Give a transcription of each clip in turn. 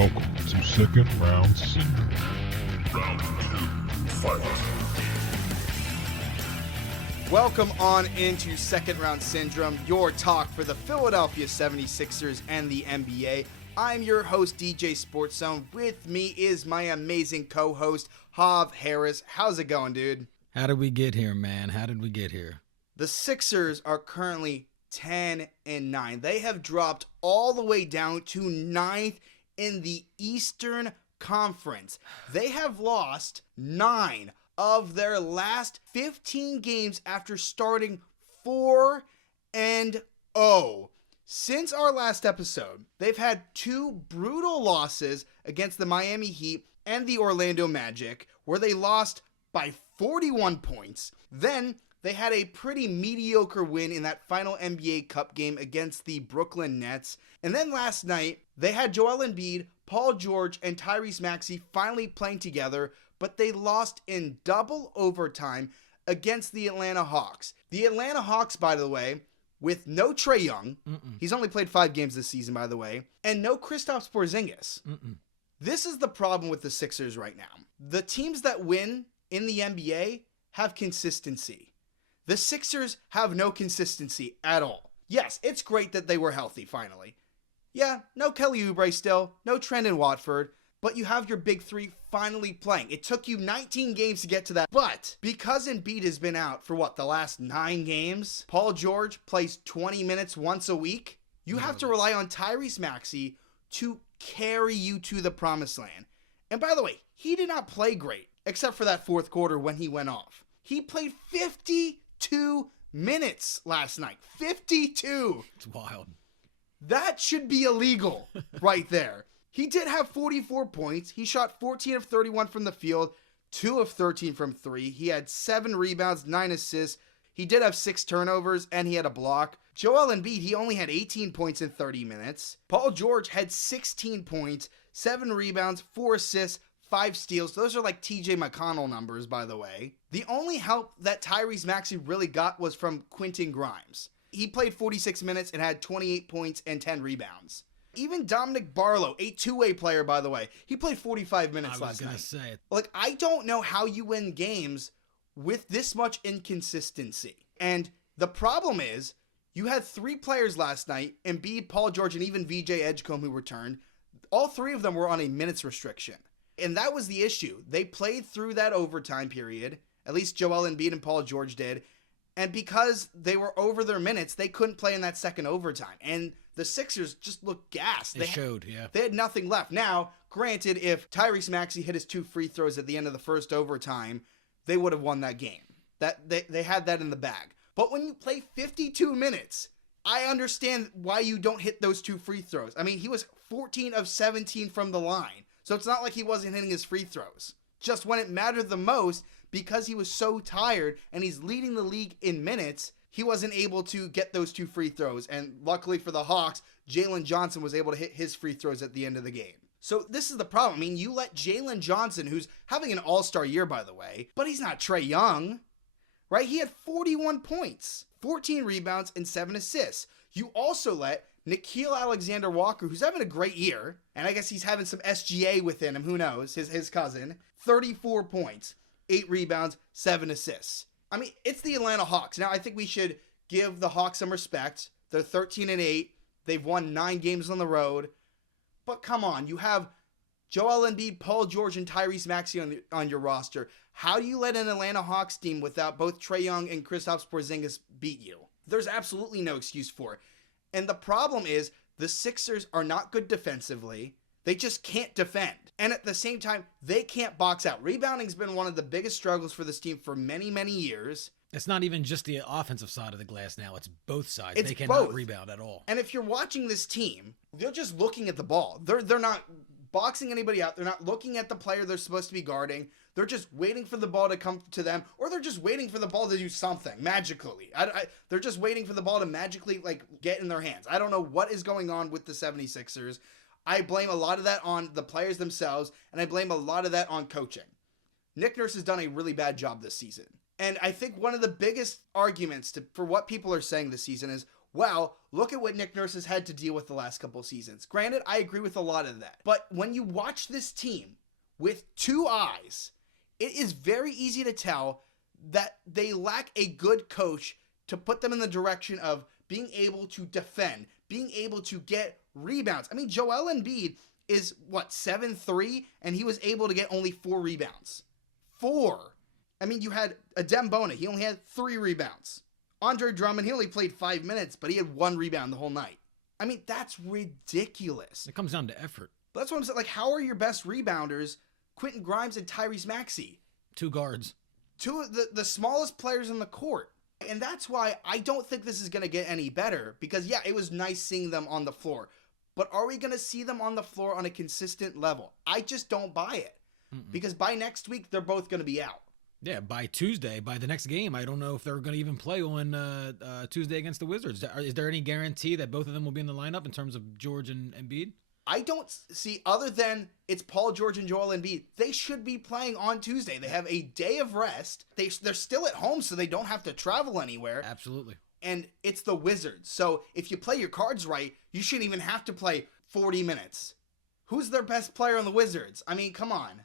Welcome to Second Round Syndrome. Round 2, fight. Welcome on into Second Round Syndrome, your talk for the Philadelphia 76ers and the NBA. I'm your host, DJ Sports Zone. With me is my amazing co-host, Hav Harris. How's it going, dude? How did we get here, man? How did we get here? The Sixers are currently 10-9. They have dropped all the way down to 9th in the Eastern Conference. They have lost 9 of their last 15 games after starting 4-0. Since our last episode, they've had 2 brutal losses against the Miami Heat and the Orlando Magic, where they lost by 41 points. Then they had a pretty mediocre win in that final NBA Cup game against the Brooklyn Nets. And then last night, they had Joel Embiid, Paul George, and Tyrese Maxey finally playing together, but they lost in double overtime against the Atlanta Hawks. The Atlanta Hawks, by the way, with no Trae Young, he's only played 5 games this season, by the way, and no Kristaps Porziņģis. This is the problem with the Sixers right now. The teams that win in the NBA have consistency. The Sixers have no consistency at all. Yes, it's great that they were healthy finally. Yeah, no Kelly Oubre still, no Trendon Watford, but you have your big 3 finally playing. It took you 19 games to get to that. But because Embiid has been out for the last 9 games, Paul George plays 20 minutes once a week, you have to rely on Tyrese Maxey to carry you to the promised land. And by the way, he did not play great, except for that fourth quarter when he went off. He played 52 minutes last night. 52! It's wild. That should be illegal right there. He did have 44 points. He shot 14 of 31 from the field, 2 of 13 from 3. He had 7 rebounds, 9 assists. He did have 6 turnovers, and he had a block. Joel Embiid, he only had 18 points in 30 minutes. Paul George had 16 points, 7 rebounds, 4 assists, 5 steals. Those are like TJ McConnell numbers, by the way. The only help that Tyrese Maxey really got was from Quentin Grimes. He played 46 minutes and had 28 points and 10 rebounds. Even Dominic Barlow, a two-way player, by the way, he played 45 minutes last night. I was going to say it. I don't know how you win games with this much inconsistency. And the problem is, you had 3 players last night, Embiid, Paul George, and even VJ Edgecombe, who returned. All 3 of them were on a minutes restriction. And that was the issue. They played through that overtime period, at least Joel Embiid and Paul George did. And because they were over their minutes, they couldn't play in that second overtime. And the Sixers just looked gassed. They showed, yeah. They had nothing left. Now, granted, if Tyrese Maxey hit his 2 free throws at the end of the first overtime, they would have won that game. They had that in the bag. But when you play 52 minutes, I understand why you don't hit those 2 free throws. I mean, he was 14 of 17 from the line. So it's not like he wasn't hitting his free throws. Just when it mattered the most, because he was so tired and he's leading the league in minutes, he wasn't able to get those 2 free throws. And luckily for the Hawks, Jalen Johnson was able to hit his free throws at the end of the game. So this is the problem. I mean, you let Jalen Johnson, who's having an all-star year, by the way, but he's not Trae Young, right? He had 41 points, 14 rebounds, and 7 assists. You also let Nickeil Alexander-Walker, who's having a great year, and I guess he's having some SGA within him, who knows, his cousin, 34 points, 8 rebounds, 7 assists. I mean, it's the Atlanta Hawks. Now, I think we should give the Hawks some respect. They're 13-8. They've won 9 games on the road. But come on, you have Joel Embiid, Paul George, and Tyrese Maxey on your roster. How do you let an Atlanta Hawks team without both Trae Young and Kristaps Porziņģis beat you? There's absolutely no excuse for it. And the problem is, the Sixers are not good defensively. They just can't defend. And at the same time, they can't box out. Rebounding's been one of the biggest struggles for this team for many, many years. It's not even just the offensive side of the glass now. It's both sides. They cannot rebound at all. And if you're watching this team, they're just looking at the ball. They're not boxing anybody out. They're not looking at the player they're supposed to be guarding. They're just waiting for the ball to come to them, or they're just waiting for the ball to do something magically. They're just waiting for the ball to magically get in their hands. I don't know what is going on with the 76ers. I blame a lot of that on the players themselves, and I blame a lot of that on coaching. Nick Nurse has done a really bad job this season. And I think one of the biggest arguments for what people are saying this season is, well, look at what Nick Nurse has had to deal with the last couple of seasons. Granted, I agree with a lot of that. But when you watch this team with two eyes, it is very easy to tell that they lack a good coach to put them in the direction of being able to defend, being able to get rebounds. I mean, Joel Embiid is, 7'3", and he was able to get only 4 rebounds. 4. I mean, you had Adem Bona. He only had 3 rebounds. Andre Drummond, he only played 5 minutes, but he had 1 rebound the whole night. I mean, that's ridiculous. It comes down to effort. But that's what I'm saying. Like, how are your best rebounders Quentin Grimes and Tyrese Maxey? 2 guards. 2 of the smallest players on the court. And that's why I don't think this is going to get any better. Because, yeah, it was nice seeing them on the floor. But are we going to see them on the floor on a consistent level? I just don't buy it. Because by next week, they're both going to be out. Yeah, by Tuesday, by the next game, I don't know if they're going to even play on Tuesday against the Wizards. Is there any guarantee that both of them will be in the lineup in terms of George and Embiid? I don't see, other than it's Paul George and Joel Embiid, they should be playing on Tuesday. They have a day of rest. They're still at home, so they don't have to travel anywhere. Absolutely. And it's the Wizards. So if you play your cards right, you shouldn't even have to play 40 minutes. Who's their best player on the Wizards? I mean, come on.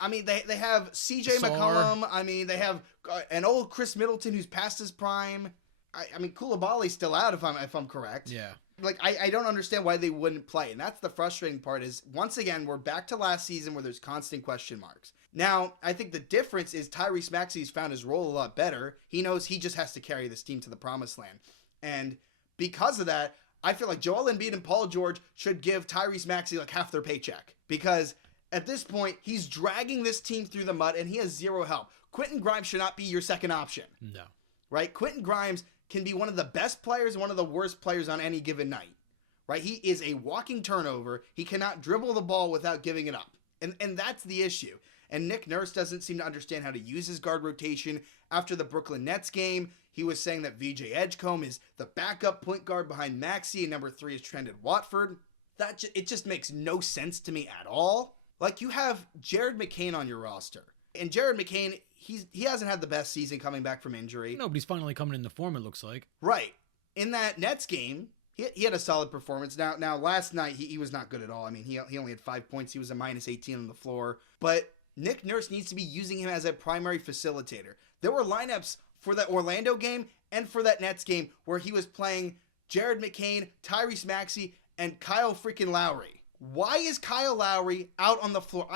I mean, they have C.J. McCollum. I mean, they have an old Chris Middleton who's past his prime. I mean, Koulibaly's still out if I'm correct. Yeah. Like, I don't understand why they wouldn't play. And that's the frustrating part is, once again, we're back to last season where there's constant question marks. Now, I think the difference is Tyrese Maxey's found his role a lot better. He knows he just has to carry this team to the promised land. And because of that, I feel like Joel Embiid and Paul George should give Tyrese Maxey like half their paycheck. Because at this point, he's dragging this team through the mud and he has zero help. Quentin Grimes should not be your second option. No. Right? Quentin Grimes can be one of the best players and one of the worst players on any given night. Right? He is a walking turnover. He cannot dribble the ball without giving it up. And that's the issue. And Nick Nurse doesn't seem to understand how to use his guard rotation. After the Brooklyn Nets game, he was saying that VJ Edgecombe is the backup point guard behind Maxey and number 3 is Trendon Watford. It just makes no sense to me at all. Like, you have Jared McCain on your roster. And Jared McCain, he hasn't had the best season coming back from injury. No, but he's finally coming into form, it looks like. Right. In that Nets game, he had a solid performance. Now last night, he was not good at all. I mean, he only had 5 points. He was a minus 18 on the floor. But Nick Nurse needs to be using him as a primary facilitator. There were lineups for that Orlando game and for that Nets game where he was playing Jared McCain, Tyrese Maxey, and Kyle freaking Lowry. Why is Kyle Lowry out on the floor?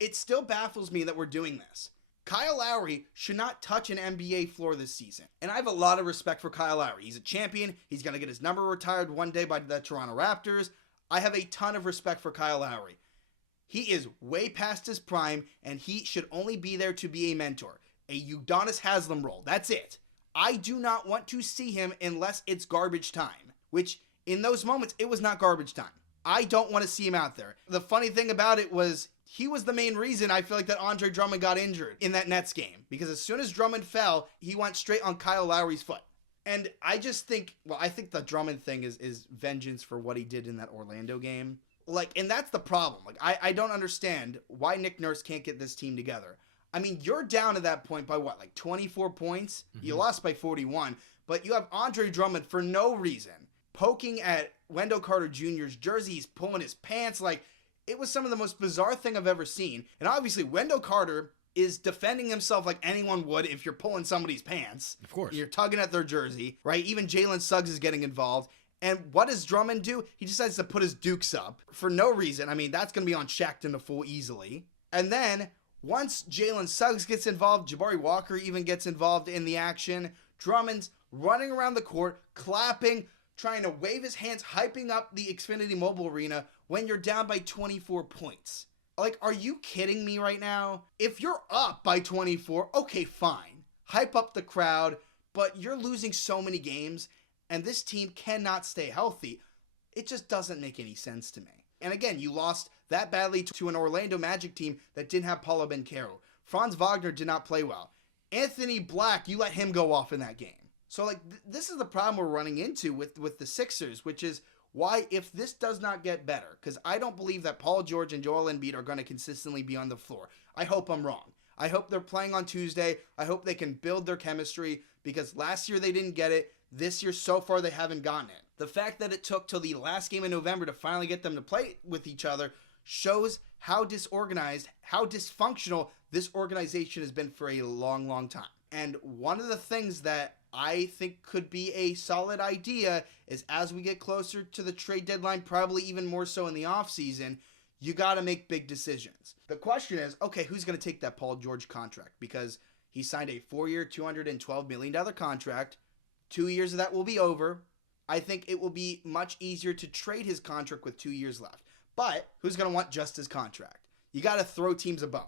It still baffles me that we're doing this. Kyle Lowry should not touch an NBA floor this season. And I have a lot of respect for Kyle Lowry. He's a champion. He's going to get his number retired one day by the Toronto Raptors. I have a ton of respect for Kyle Lowry. He is way past his prime, and he should only be there to be a mentor. A Udonis Haslem role. That's it. I do not want to see him unless it's garbage time. Which, in those moments, it was not garbage time. I don't want to see him out there. The funny thing about it was, he was the main reason I feel like that Andre Drummond got injured in that Nets game. Because as soon as Drummond fell, he went straight on Kyle Lowry's foot. And I just think, I think the Drummond thing is vengeance for what he did in that Orlando game. Like, and that's the problem. Like, I don't understand why Nick Nurse can't get this team together. I mean, you're down at that point by 24 points? Mm-hmm. You lost by 41, but you have Andre Drummond for no reason poking at Wendell Carter Jr.'s jersey. He's pulling his pants. Like, it was some of the most bizarre thing I've ever seen. And obviously, Wendell Carter is defending himself like anyone would if you're pulling somebody's pants. Of course. You're tugging at their jersey, right? Even Jalen Suggs is getting involved. And what does Drummond do? He decides to put his dukes up for no reason. I mean, that's going to be on Shaqtin' a Fool easily. And then, once Jalen Suggs gets involved, Jabari Walker even gets involved in the action. Drummond's running around the court, clapping, trying to wave his hands, hyping up the Xfinity Mobile Arena when you're down by 24 points. Like, are you kidding me right now? If you're up by 24, okay, fine. Hype up the crowd, but you're losing so many games, and this team cannot stay healthy. It just doesn't make any sense to me. And again, you lost that badly to an Orlando Magic team that didn't have Paulo Banchero. Franz Wagner did not play well. Anthony Black, you let him go off in that game. So, like, this is the problem we're running into with the Sixers, which is why, if this does not get better, because I don't believe that Paul George and Joel Embiid are going to consistently be on the floor. I hope I'm wrong. I hope they're playing on Tuesday. I hope they can build their chemistry, because last year they didn't get it. this year so far they haven't gotten it. The fact that it took till the last game in November to finally get them to play with each other shows how disorganized, how dysfunctional this organization has been for a long, long time. And one of the things that I think could be a solid idea is as we get closer to the trade deadline, probably even more so in the offseason, you got to make big decisions. The question is, okay, who's going to take that Paul George contract? Because he signed a 4-year, $212 million contract. 2 years of that will be over. I think it will be much easier to trade his contract with 2 years left. But who's going to want just his contract? You got to throw teams a bone.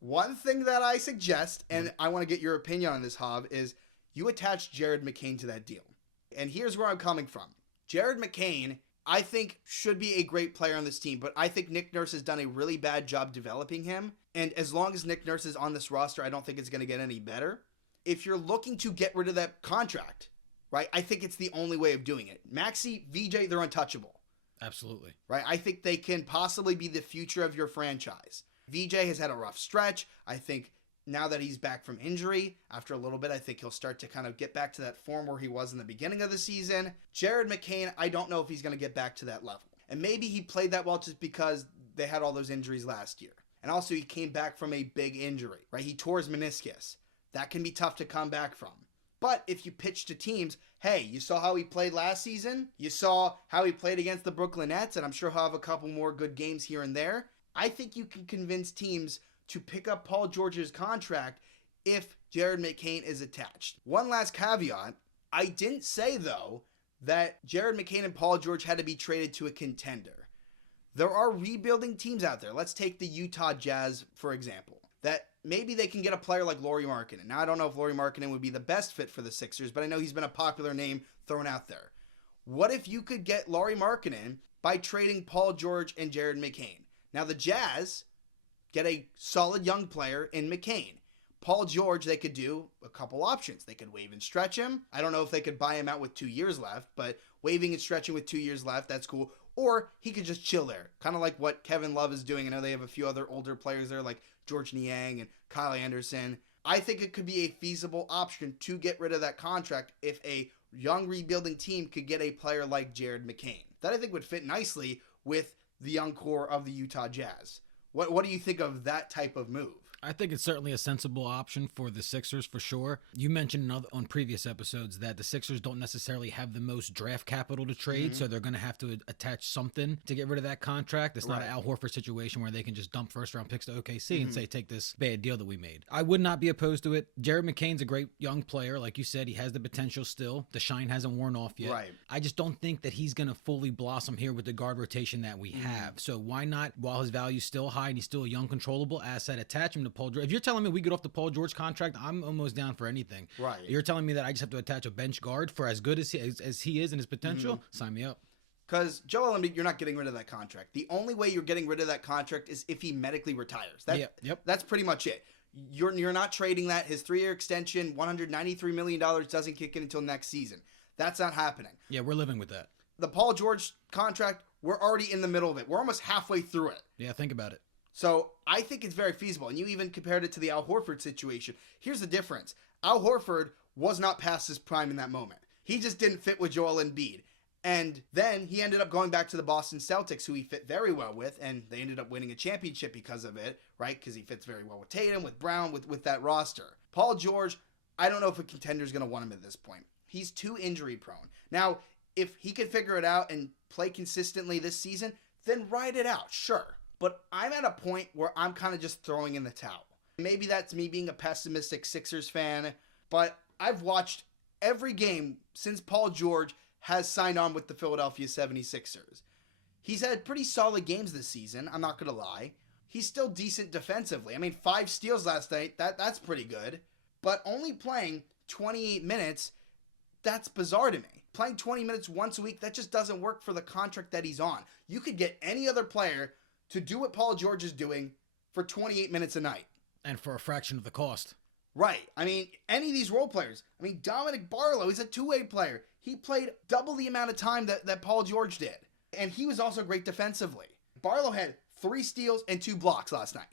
One thing that I suggest, and I want to get your opinion on this, Hav, is you attach Jared McCain to that deal. And here's where I'm coming from. Jared McCain, I think, should be a great player on this team, but I think Nick Nurse has done a really bad job developing him. And as long as Nick Nurse is on this roster, I don't think it's going to get any better. If you're looking to get rid of that contract, right, I think it's the only way of doing it. Maxey, VJ, they're untouchable. Absolutely. Right? I think they can possibly be the future of your franchise. VJ has had a rough stretch. I think now that he's back from injury, after a little bit, I think he'll start to kind of get back to that form where he was in the beginning of the season. Jared McCain, I don't know if he's going to get back to that level. And maybe he played that well just because they had all those injuries last year. And also he came back from a big injury, right? He tore his meniscus. That can be tough to come back from. But if you pitch to teams, hey, you saw how he played last season? You saw how he played against the Brooklyn Nets, and I'm sure he'll have a couple more good games here and there. I think you can convince teams to pick up Paul George's contract if Jared McCain is attached. One last caveat. I didn't say, though, that Jared McCain and Paul George had to be traded to a contender. There are rebuilding teams out there. Let's take the Utah Jazz, for example, that maybe they can get a player like Lauri Markkanen. Now, I don't know if Lauri Markkanen would be the best fit for the Sixers, but I know he's been a popular name thrown out there. What if you could get Lauri Markkanen by trading Paul George and Jared McCain? Now, the Jazz get a solid young player in McCain. Paul George, they could do a couple options. They could waive and stretch him. I don't know if they could buy him out with 2 years left, but waiving and stretching with 2 years left, that's cool. Or he could just chill there, kind of like what Kevin Love is doing. I know they have a few other older players there like George Niang and Kyle Anderson. I think it could be a feasible option to get rid of that contract if a young rebuilding team could get a player like Jared McCain. That I think would fit nicely with the young core of the Utah Jazz. What do you think of that type of move? I think it's certainly a sensible option for the Sixers for sure. You mentioned on previous episodes that the Sixers don't necessarily have the most draft capital to trade, so they're going to have to attach something to get rid of that contract. It's not an Al Horford situation where they can just dump first-round picks to OKC and say, take this bad deal that we made. I would not be opposed to it. Jared McCain's a great young player. Like you said, he has the potential still. The shine hasn't worn off yet. Right. I just don't think that he's going to fully blossom here with the guard rotation that we have. So why not, while his value's still high and he's still a young, controllable asset, attach him to Paul George? If you're telling me we get off the Paul George contract, I'm almost down for anything. Right. You're telling me that I just have to attach a bench guard for as good as he is and his potential? Sign me up. Because Joel Embiid, you're not getting rid of that contract. The only way you're getting rid of that contract is if he medically retires. That's pretty much it. You're not trading that. His 3-year extension, $193 million, doesn't kick in until next season. That's not happening. Yeah, we're living with that. The Paul George contract, we're already in the middle of it. We're almost halfway through it. Yeah, think about it. So I think it's very feasible. And you even compared it to the Al Horford situation. Here's the difference. Al Horford was not past his prime in that moment. He just didn't fit with Joel Embiid. And then he ended up going back to the Boston Celtics, who he fit very well with, and they ended up winning a championship because of it, right? Because he fits very well with Tatum, with Brown, with that roster. Paul George, I don't know if a contender is going to want him at this point. He's too injury prone. Now, if he could figure it out and play consistently this season, then ride it out, sure. But I'm at a point where I'm kind of just throwing in the towel. Maybe that's me being a pessimistic Sixers fan, but I've watched every game since Paul George has signed on with the Philadelphia 76ers. He's had pretty solid games this season, I'm not going to lie. He's still decent defensively. I mean, 5 steals last night, that's pretty good. But only playing 28 minutes, that's bizarre to me. Playing 20 minutes once a week, that just doesn't work for the contract that he's on. You could get any other player to do what Paul George is doing for 28 minutes a night. And for a fraction of the cost. Right. I mean, any of these role players. I mean, Dominic Barlow, he's a two-way player. He played double the amount of time that Paul George did. And he was also great defensively. Barlow had 3 steals and 2 blocks last night.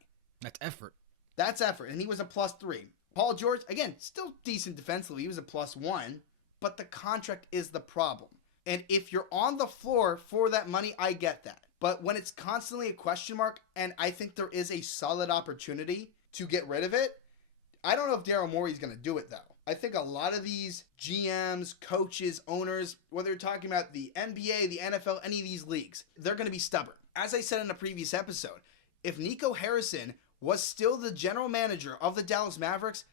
That's effort. That's effort. And he was a +3. Paul George, again, still decent defensively. He was a +1. but the contract is the problem. And if you're on the floor for that money, I get that. But when it's constantly a question mark, and I think there is a solid opportunity to get rid of it, I don't know if Daryl Morey's going to do it, though. I think a lot of these GMs, coaches, owners, whether you're talking about the NBA, the NFL, any of these leagues, they're going to be stubborn. As I said in a previous episode, if Nico Harrison was still the general manager of the Dallas Mavericks,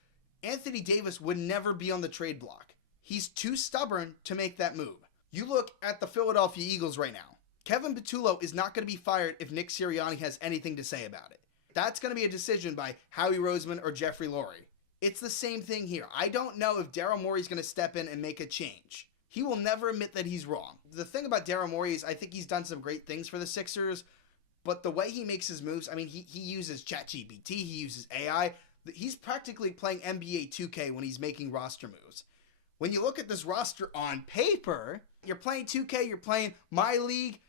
Anthony Davis would never be on the trade block. He's too stubborn to make that move. You look at the Philadelphia Eagles right now. Kevin Patullo is not going to be fired if Nick Sirianni has anything to say about it. That's going to be a decision by Howie Roseman or Jeffrey Lurie. It's the same thing here. I don't know if Daryl Morey's going to step in and make a change. He will never admit that he's wrong. The thing about Daryl Morey is I think he's done some great things for the Sixers, but the way he makes his moves, I mean, he uses ChatGPT, he uses AI. He's practically playing NBA 2K when he's making roster moves. When you look at this roster on paper, you're playing 2K, you're playing My League.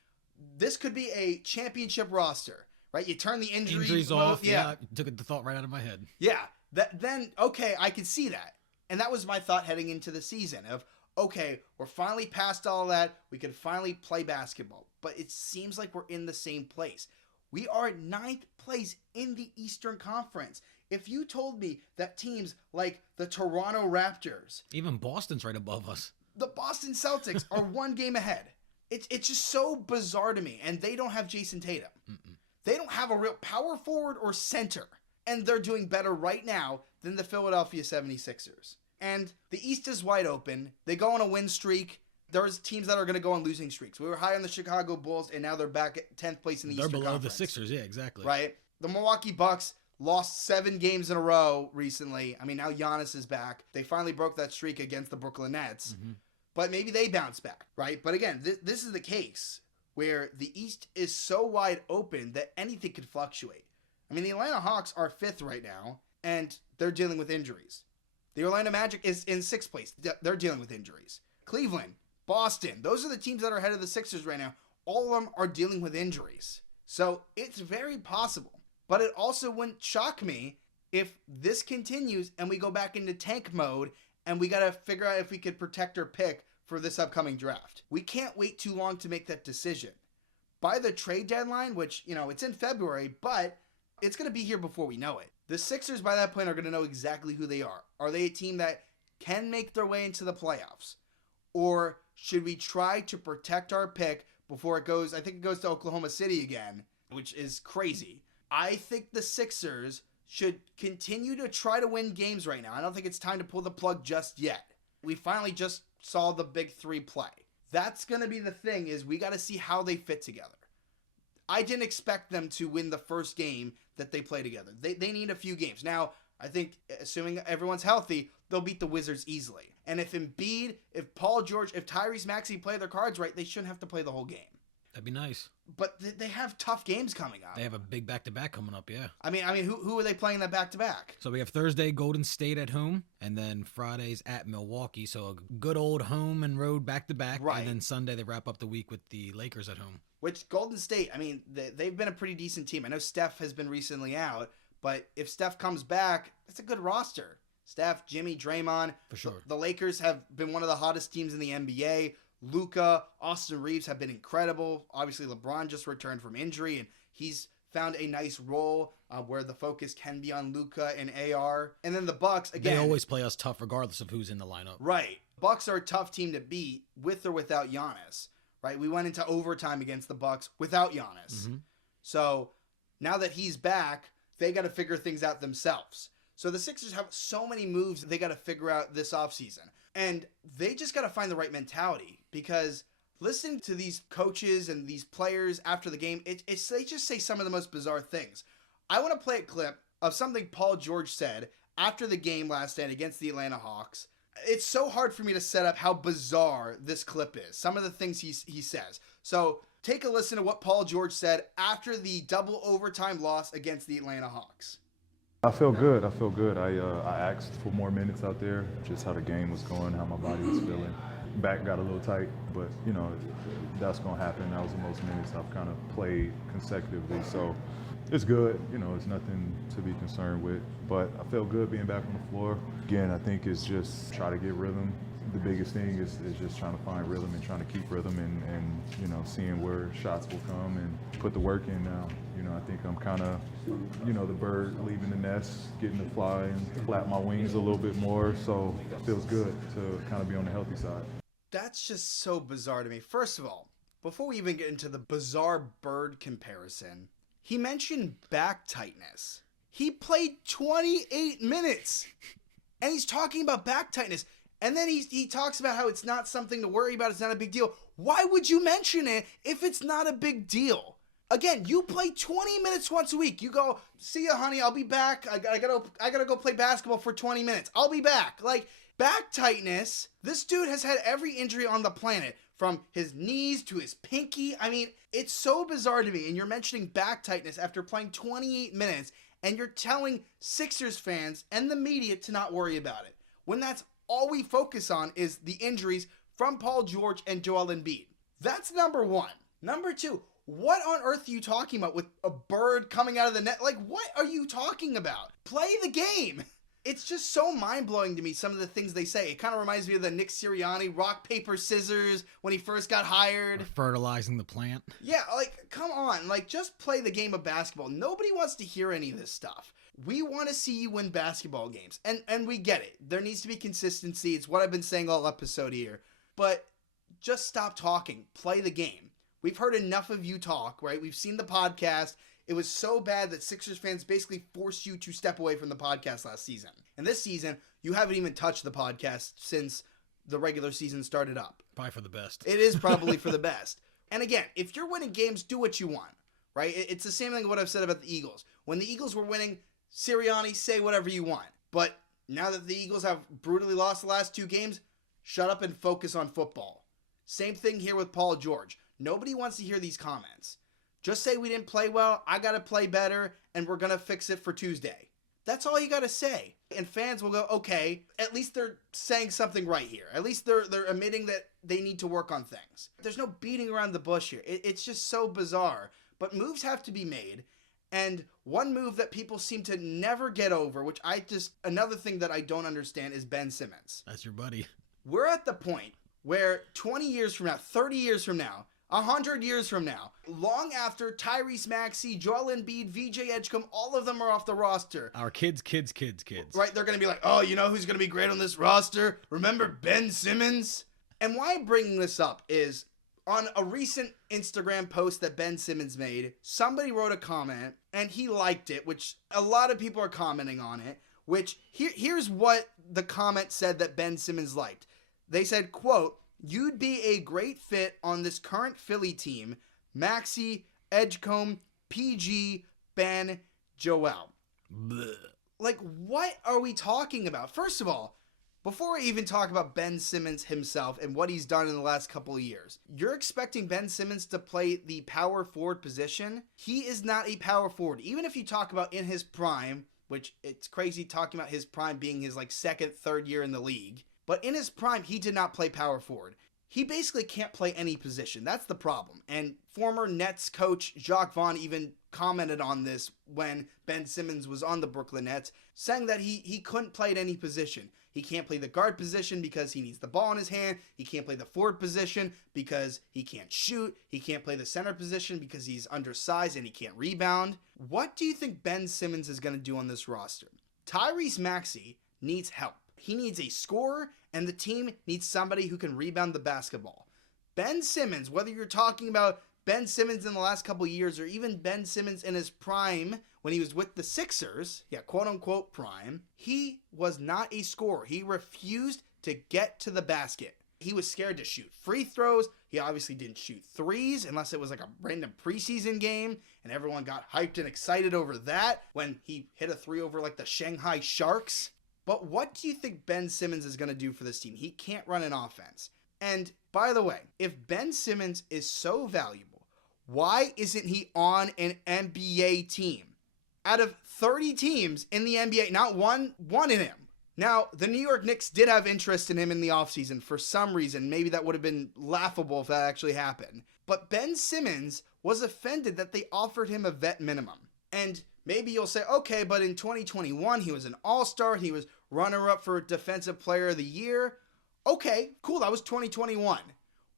This could be a championship roster, right? You turn the injuries off. Yeah, took the thought right out of my head. Yeah, then okay, I can see that. And that was my thought heading into the season of, okay, we're finally past all that. We can finally play basketball. But it seems like we're in the same place. We are at 9th place in the Eastern Conference. If you told me that teams like the Toronto Raptors, even Boston's right above us, the Boston Celtics are one game ahead. It's just so bizarre to me. And they don't have Jason Tatum. They don't have a real power forward or center. And they're doing better right now than the Philadelphia 76ers. And the East is wide open. They go on a win streak. There's teams that are going to go on losing streaks. We were high on the Chicago Bulls, and now they're back at 10th place in the Eastern Conference. They're below the Sixers, yeah, exactly. Right? The Milwaukee Bucks lost 7 games in a row recently. I mean, now Giannis is back. They finally broke that streak against the Brooklyn Nets. But maybe they bounce back, right? But again, this is the case where the East is so wide open that anything could fluctuate. I mean, the Atlanta Hawks are 5th right now, and they're dealing with injuries. The Orlando Magic is in 6th place. They're dealing with injuries. Cleveland, Boston, those are the teams that are ahead of the Sixers right now. All of them are dealing with injuries. So it's very possible. But it also wouldn't shock me if this continues and we go back into tank mode and we got to figure out if we could protect our pick for this upcoming draft. We can't wait too long to make that decision. By the trade deadline, which, it's in February, but it's going to be here before we know it. The Sixers by that point are going to know exactly who they are. Are they a team that can make their way into the playoffs? Or should we try to protect our pick before it goes, I think it goes to Oklahoma City again, which is crazy. I think the Sixers should continue to try to win games right now. I don't think it's time to pull the plug just yet. We finally just saw the big 3 play. That's going to be the thing, is we got to see how they fit together. I didn't expect them to win the first game that they play together. They need a few games. Now, I think, assuming everyone's healthy, they'll beat the Wizards easily. And if Embiid, if Paul George, if Tyrese Maxey play their cards right, they shouldn't have to play the whole game. That'd be nice. But they have tough games coming up. They have a big back-to-back coming up, yeah. I mean, who are they playing that back-to-back? So we have Thursday, Golden State at home, and then Friday's at Milwaukee. So a good old home and road back-to-back. Right. And then Sunday they wrap up the week with the Lakers at home. Which Golden State, I mean, they've been a pretty decent team. I know Steph has been recently out, but if Steph comes back, it's a good roster. Steph, Jimmy, Draymond. For sure. The Lakers have been one of the hottest teams in the NBA. Luka, Austin Reeves have been incredible. Obviously, LeBron just returned from injury, and he's found a nice role where the focus can be on Luka and AR. And then the Bucks, again. They always play us tough regardless of who's in the lineup. Right. Bucks are a tough team to beat with or without Giannis. Right? We went into overtime against the Bucks without Giannis. So now that he's back, they got to figure things out themselves. So the Sixers have so many moves that they got to figure out this offseason. And they just got to find the right mentality, because listening to these coaches and these players after the game, they just say some of the most bizarre things. I want to play a clip of something Paul George said after the game last night against the Atlanta Hawks. It's so hard for me to set up how bizarre this clip is. Some of the things he says. So take a listen to what Paul George said after the double overtime loss against the Atlanta Hawks. I feel good. I asked for more minutes out there, just how the game was going, how my body was feeling. Back got a little tight, but, that's going to happen. That was the most minutes I've kind of played consecutively. So it's good. It's nothing to be concerned with. But I felt good being back on the floor. Again, I think it's just try to get rhythm the biggest thing is just trying to find rhythm and trying to keep rhythm and you know, seeing where shots will come and put the work in now. You know, I think I'm kind of, you know, the bird leaving the nest, getting to fly and flap my wings a little bit more. So it feels good to kind of be on the healthy side. That's just so bizarre to me. First of all, before we even get into the bizarre bird comparison, he mentioned back tightness. He played 28 minutes, and he's talking about back tightness. And then he talks about how it's not something to worry about. It's not a big deal. Why would you mention it if it's not a big deal? Again, you play 20 minutes once a week. You go, see ya, honey, I'll be back. I gotta go play basketball for 20 minutes. I'll be back. Like, back tightness, this dude has had every injury on the planet, from his knees to his pinky. I mean, it's so bizarre to me. And you're mentioning back tightness after playing 28 minutes, and you're telling Sixers fans and the media to not worry about it, when that's all we focus on is the injuries from Paul George and Joel Embiid. That's number one. Number two, what on earth are you talking about with a bird coming out of the net? Like, what are you talking about? Play the game. It's just so mind-blowing to me, some of the things they say. It kind of reminds me of the Nick Sirianni rock, paper, scissors when he first got hired. Or fertilizing the plant. Yeah, like, come on. Like, just play the game of basketball. Nobody wants to hear any of this stuff. We want to see you win basketball games. And we get it. There needs to be consistency. It's what I've been saying all episode here. But just stop talking. Play the game. We've heard enough of you talk, right? We've seen the podcast. It was so bad that Sixers fans basically forced you to step away from the podcast last season. And this season, you haven't even touched the podcast since the regular season started up. Probably for the best. It is probably for the best. And again, if you're winning games, do what you want, right? It's the same thing what I've said about the Eagles. When the Eagles were winning, Sirianni, say whatever you want. But now that the Eagles have brutally lost the last 2 games, shut up and focus on football. Same thing here with Paul George. Nobody wants to hear these comments. Just say we didn't play well, I got to play better, and we're going to fix it for Tuesday. That's all you got to say. And fans will go, okay, at least they're saying something right here. At least they're admitting that they need to work on things. There's no beating around the bush here. It's just so bizarre. But moves have to be made. And one move that people seem to never get over, which another thing that I don't understand, is Ben Simmons. That's your buddy. We're at the point where 20 years from now, 30 years from now, 100 years from now, long after Tyrese Maxey, Joel Embiid, VJ Edgecombe, all of them are off the roster. Our kids. Right, they're going to be like, oh, you know who's going to be great on this roster? Remember Ben Simmons? And why I'm bringing this up is, on a recent Instagram post that Ben Simmons made, somebody wrote a comment, and he liked it, which a lot of people are commenting on it, which here's what the comment said that Ben Simmons liked. They said, quote, "You'd be a great fit on this current Philly team. Maxey, Edgecombe, PG, Ben, Joel." Blech. Like, what are we talking about? First of all, before I even talk about Ben Simmons himself and what he's done in the last couple of years, you're expecting Ben Simmons to play the power forward position? He is not a power forward. Even if you talk about in his prime, which it's crazy talking about his prime being his like second, third year in the league. But in his prime, he did not play power forward. He basically can't play any position. That's the problem. And former Nets coach Jacques Vaughn even commented on this when Ben Simmons was on the Brooklyn Nets, saying that he couldn't play at any position. He can't play the guard position because he needs the ball in his hand. He can't play the forward position because he can't shoot. He can't play the center position because he's undersized and he can't rebound. What do you think Ben Simmons is going to do on this roster? Tyrese Maxey needs help. He needs a scorer, and the team needs somebody who can rebound the basketball. Ben Simmons, whether you're talking about Ben Simmons in the last couple of years or even Ben Simmons in his prime when he was with the Sixers, quote-unquote prime, he was not a scorer. He refused to get to the basket. He was scared to shoot free throws. He obviously didn't shoot threes unless it was like a random preseason game, and everyone got hyped and excited over that when he hit a three over like the Shanghai Sharks. But what do you think Ben Simmons is going to do for this team? He can't run an offense. And by the way, if Ben Simmons is so valuable, why isn't he on an NBA team? Out of 30 teams in the NBA, not one in him. Now, the New York Knicks did have interest in him in the offseason for some reason. Maybe that would have been laughable if that actually happened. But Ben Simmons was offended that they offered him a vet minimum. And maybe you'll say, okay, but in 2021, he was an all-star. He was runner-up for Defensive Player of the Year. Okay, cool. That was 2021.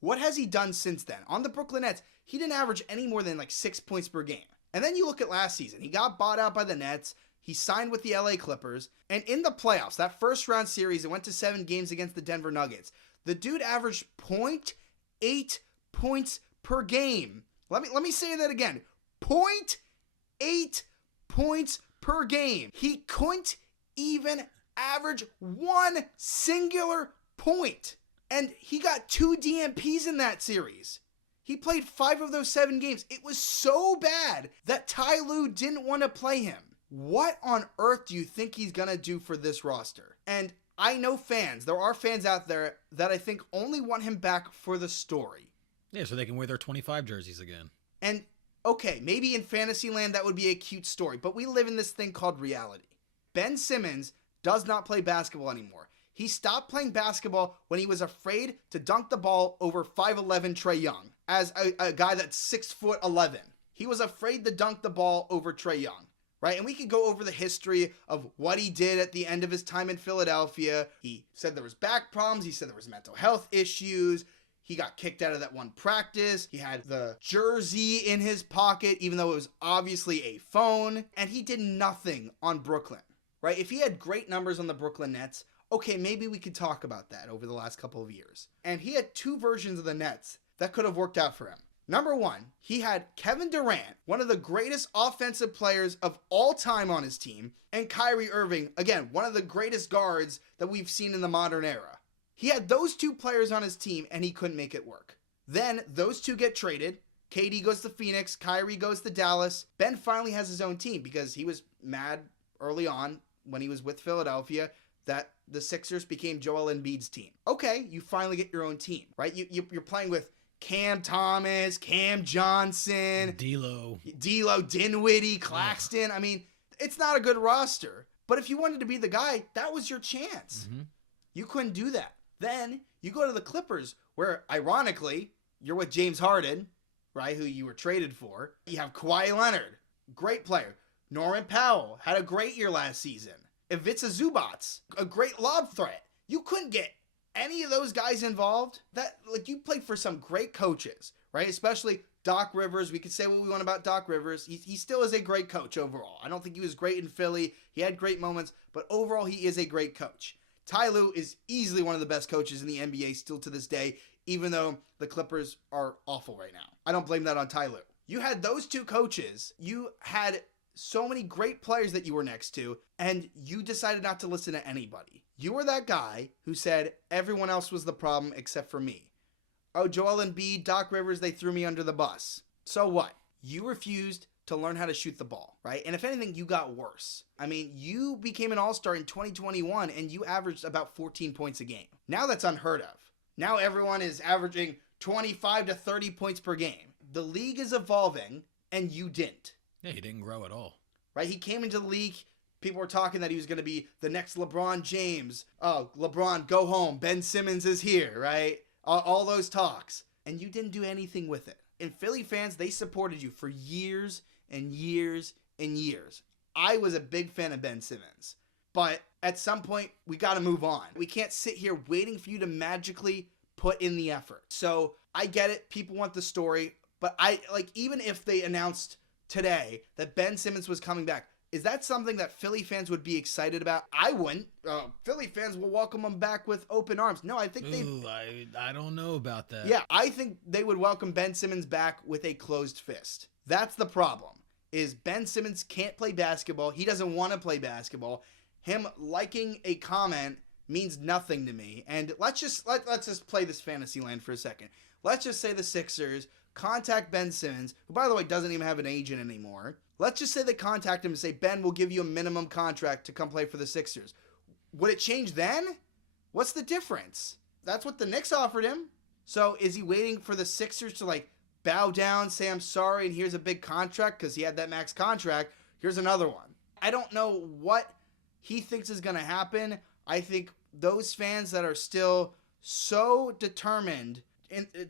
What has he done since then? On the Brooklyn Nets, he didn't average any more than like 6 points per game. And then you look at last season. He got bought out by the Nets. He signed with the LA Clippers. And in the playoffs, that first round series, it went to 7 games against the Denver Nuggets. The dude averaged 0.8 points per game. Let me say that again. 0.8 points per game. He couldn't even average one singular point. And he got 2 DNPs in that series. He played 5 of those 7 games. It was so bad that Ty Lue didn't want to play him. What on earth do you think he's going to do for this roster? And I know fans, there are fans out there that I think only want him back for the story. Yeah, so they can wear their 25 jerseys again. And okay, maybe in Fantasyland that would be a cute story, but we live in this thing called reality. Ben Simmons does not play basketball anymore. He stopped playing basketball when he was afraid to dunk the ball over 5'11" Trae Young as a guy that's 6'11". He was afraid to dunk the ball over Trae Young, right? And we could go over the history of what he did at the end of his time in Philadelphia. He said there was back problems. He said there was mental health issues. He got kicked out of that one practice. He had the jersey in his pocket, even though it was obviously a phone. And he did nothing on Brooklyn, right? If he had great numbers on the Brooklyn Nets, okay, maybe we could talk about that over the last couple of years. And he had 2 versions of the Nets that could have worked out for him. Number 1, he had Kevin Durant, one of the greatest offensive players of all time on his team, and Kyrie Irving, again, one of the greatest guards that we've seen in the modern era. He had those 2 players on his team, and he couldn't make it work. Then those 2 get traded. KD goes to Phoenix, Kyrie goes to Dallas. Ben finally has his own team because he was mad early on when he was with Philadelphia that the Sixers became Joel Embiid's team. Okay, you finally get your own team, right? You're playing with Cam Thomas, Cam Johnson, D'Lo, Dinwiddie, Claxton. I mean, it's not a good roster. But if you wanted to be the guy, that was your chance. Mm-hmm. You couldn't do that. Then you go to the Clippers, where ironically, you're with James Harden, right, who you were traded for. You have Kawhi Leonard, great player. Norman Powell had a great year last season. Ivica Zubac, a great lob threat. You couldn't get any of those guys involved. You played for some great coaches, right? Especially Doc Rivers. We could say what we want about Doc Rivers. He still is a great coach overall. I don't think he was great in Philly. He had great moments, but overall he is a great coach. Ty Lue is easily one of the best coaches in the NBA still to this day, even though the Clippers are awful right now. I don't blame that on Ty Lue. You had those 2 coaches. You had so many great players that you were next to, and you decided not to listen to anybody. You were that guy who said everyone else was the problem except for me. Oh, Joel Embiid, Doc Rivers, they threw me under the bus. So what? You refused to learn how to shoot the ball, right? And if anything, you got worse. I mean, you became an all-star in 2021, and you averaged about 14 points a game. Now that's unheard of. Now everyone is averaging 25 to 30 points per game. The league is evolving, and you didn't. Yeah, he didn't grow at all. Right? He came into the league. People were talking that he was going to be the next LeBron James. Oh, LeBron, go home. Ben Simmons is here, right? All those talks. And you didn't do anything with it. And Philly fans, they supported you for years and years and years. I was a big fan of Ben Simmons. But at some point, we got to move on. We can't sit here waiting for you to magically put in the effort. So I get it. People want the story. But even if they announced today that Ben Simmons was coming back, is that something that Philly fans would be excited about? I wouldn't. Philly fans will welcome him back with open arms. No, I think I don't know about that. Yeah, I think they would welcome Ben Simmons back with a closed fist. That's the problem, is Ben Simmons can't play basketball. He doesn't want to play basketball. Him liking a comment means nothing to me. And let's just play this fantasy land for a second. Let's just say the Sixers contact Ben Simmons, who, by the way, doesn't even have an agent anymore. Let's just say they contact him and say, Ben, we'll give you a minimum contract to come play for the Sixers. Would it change then? What's the difference? That's what the Knicks offered him. So is he waiting for the Sixers to bow down, say I'm sorry, and here's a big contract because he had that max contract? Here's another one. I don't know what he thinks is going to happen. I think those fans that are still so determined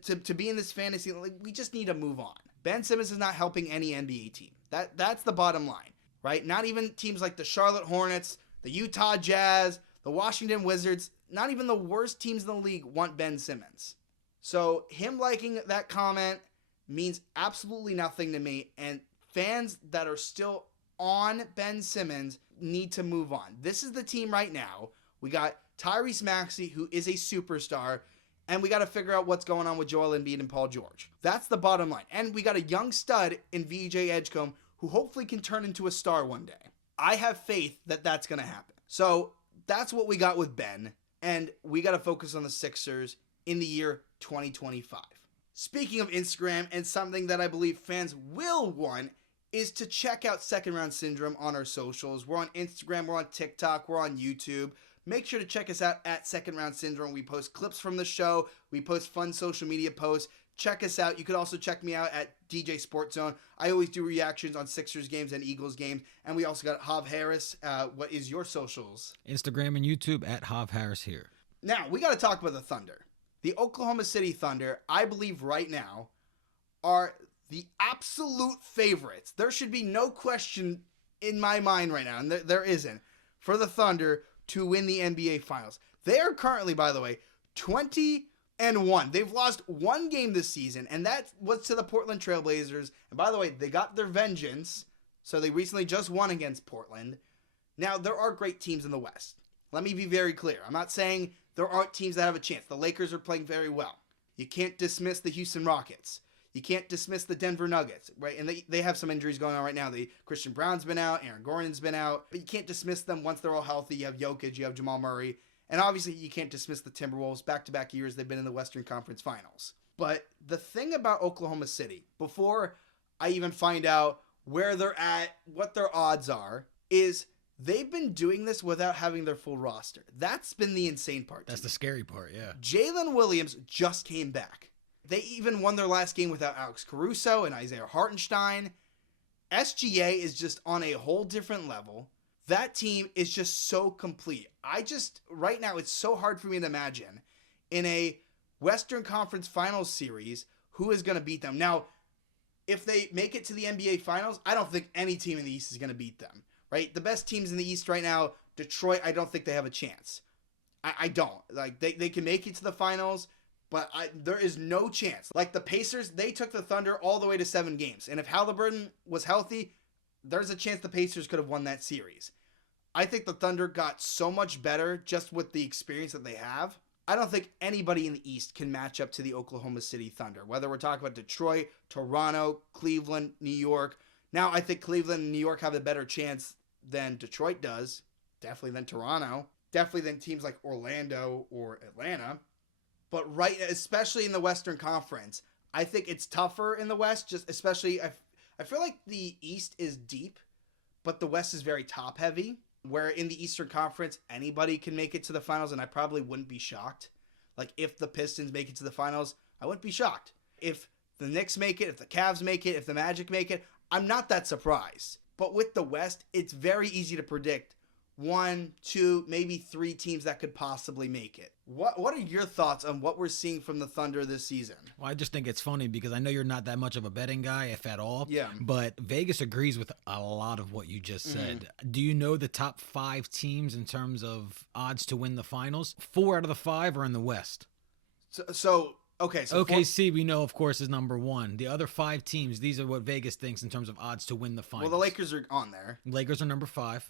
to be in this fantasy, we just need to move on. Ben Simmons is not helping any NBA team. That's the bottom line, right? Not even teams like the Charlotte Hornets, the Utah Jazz, the Washington Wizards. not even the worst teams in the league want Ben Simmons. So him liking that comment means absolutely nothing to me, and fans that are still on Ben Simmons need to move on. This is the team right now. We got Tyrese Maxey, who is a superstar, and we got to figure out what's going on with Joel Embiid and Paul George. That's the bottom line. And we got a young stud in VJ Edgecombe who hopefully can turn into a star one day. I have faith that that's going to happen. So that's what we got with Ben, and we got to focus on the Sixers in the year 2025. Speaking of Instagram, and something that I believe fans will want, is to check out Second Round Syndrome on our socials. We're on Instagram, we're on TikTok, we're on YouTube. Make sure to check us out at Second Round Syndrome. We post clips from the show. We post fun social media posts. Check us out. You could also check me out at DJ Sports Zone. I always do reactions on Sixers games and Eagles games. And we also got Hav Harris. What is your socials? Instagram and YouTube at Hav Harris here. Now, we got to talk about the Thunder. The Oklahoma City Thunder, I believe right now, are the absolute favorites. There should be no question in my mind right now, and there isn't, for the Thunder to win the NBA Finals. They are currently, by the way, 20-1. They've lost one game this season, and that was to the Portland Trailblazers. And by the way, they got their vengeance, so they recently just won against Portland. Now, there are great teams in the West. Let me be very clear. I'm not saying there aren't teams that have a chance. The Lakers are playing very well. You can't dismiss the Houston Rockets. You can't dismiss the Denver Nuggets, right? And they have some injuries going on right now. Christian Brown's been out, Aaron Gordon's been out, but you can't dismiss them once they're all healthy. You have Jokic, you have Jamal Murray, and obviously you can't dismiss the Timberwolves. Back-to-back years, they've been in the Western Conference Finals. But the thing about Oklahoma City, before I even find out where they're at, what their odds are, is they've been doing this without having their full roster. That's been the insane part. That's the scary part, yeah. Jalen Williams just came back. They even won their last game without Alex Caruso and Isaiah Hartenstein. SGA is just on a whole different level. That team is just so complete. Right now, it's so hard for me to imagine in a Western Conference Finals series who is going to beat them. Now, if they make it to the NBA Finals, I don't think any team in the East is going to beat them, right? The best teams in the East right now, Detroit, I don't think they have a chance. I don't. Like, they can make it to the Finals, but there is no chance. Like the Pacers, they took the Thunder all the way to 7 games. And if Halliburton was healthy, there's a chance the Pacers could have won that series. I think the Thunder got so much better just with the experience that they have. I don't think anybody in the East can match up to the Oklahoma City Thunder. Whether we're talking about Detroit, Toronto, Cleveland, New York. Now I think Cleveland and New York have a better chance than Detroit does. Definitely than Toronto. Definitely than teams like Orlando or Atlanta. But especially in the Western Conference, I think it's tougher in the West. Just especially, I feel like the East is deep, but the West is very top heavy. Where in the Eastern Conference, anybody can make it to the finals, and I probably wouldn't be shocked. Like if the Pistons make it to the finals, I wouldn't be shocked. If the Knicks make it, if the Cavs make it, if the Magic make it, I'm not that surprised. But with the West, it's very easy to predict 1, 2, maybe 3 teams that could possibly make it. What are your thoughts on what we're seeing from the Thunder this season? Well, I just think it's funny because I know you're not that much of a betting guy, if at all. Yeah. But Vegas agrees with a lot of what you just said. Do you know the top 5 teams in terms of odds to win the finals? 4 out of the 5 are in the West. So OKC, we know, of course, is number 1. The other 5 teams, these are what Vegas thinks in terms of odds to win the finals. Well, the Lakers are on there. Lakers are number 5.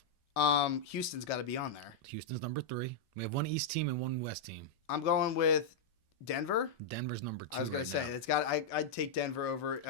Houston's got to be on there. Houston's number 3. We have 1 East team and 1 West team. I'm going with Denver. Denver's number 2. I was going to say I'd take Denver over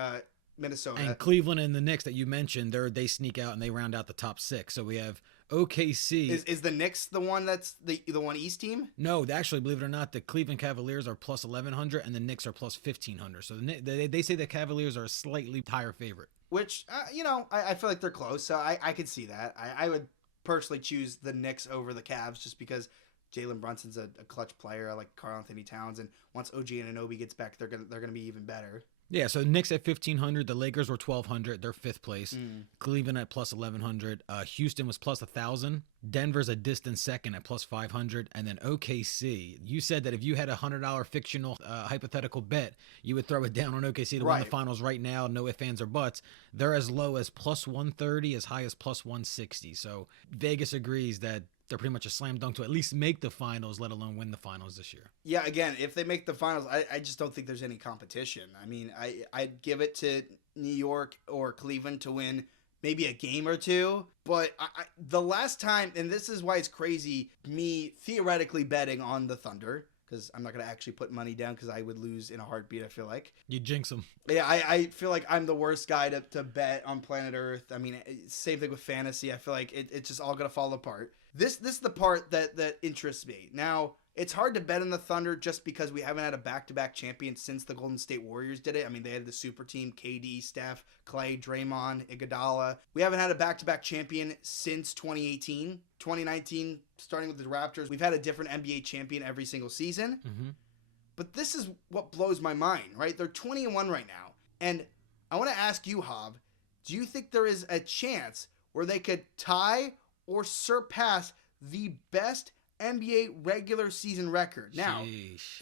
Minnesota. And Cleveland and the Knicks that you mentioned, they sneak out and they round out the top 6. So we have OKC. Is the Knicks the one that's the one East team? No, actually, believe it or not, the Cleveland Cavaliers are plus 1,100 and the Knicks are plus 1,500. So they say the Cavaliers are a slightly higher favorite. Which I feel like they're close. So I could see that. I would personally choose the Knicks over the Cavs just because Jalen Brunson's a clutch player like Karl Anthony Towns, and once OG Anunoby gets back, they're gonna be even better. Yeah, so Knicks at 1,500, the Lakers were 1,200, they're 5th place. Cleveland at plus 1,100, Houston was plus 1,000, Denver's a distant second at plus 500. And then OKC, you said that if you had a $100 fictional hypothetical bet, you would throw it down on OKC to win the finals right now. No ifs, ands, or buts. They're as low as plus 130, as high as plus 160. So Vegas agrees that they're pretty much a slam dunk to at least make the finals, let alone win the finals this year. Yeah, again, if they make the finals, I just don't think there's any competition. I mean, I'd give it to New York or Cleveland to win maybe a game or two. But the last time, and this is why it's crazy, me theoretically betting on the Thunder, because I'm not going to actually put money down because I would lose in a heartbeat, I feel like. You jinx them. Yeah, I feel like I'm the worst guy to bet on planet Earth. I mean, same thing with fantasy. I feel like it's just all going to fall apart. This is the part that interests me. Now, it's hard to bet on the Thunder just because we haven't had a back-to-back champion since the Golden State Warriors did it. I mean, they had the super team, KD, Steph, Clay, Draymond, Iguodala. We haven't had a back-to-back champion since 2018. 2019, starting with the Raptors, we've had a different NBA champion every single season. Mm-hmm. But this is what blows my mind, right? They're 20-1 right now. And I want to ask you, Hob, do you think there is a chance where they could tie or surpass the best NBA regular season record? Now,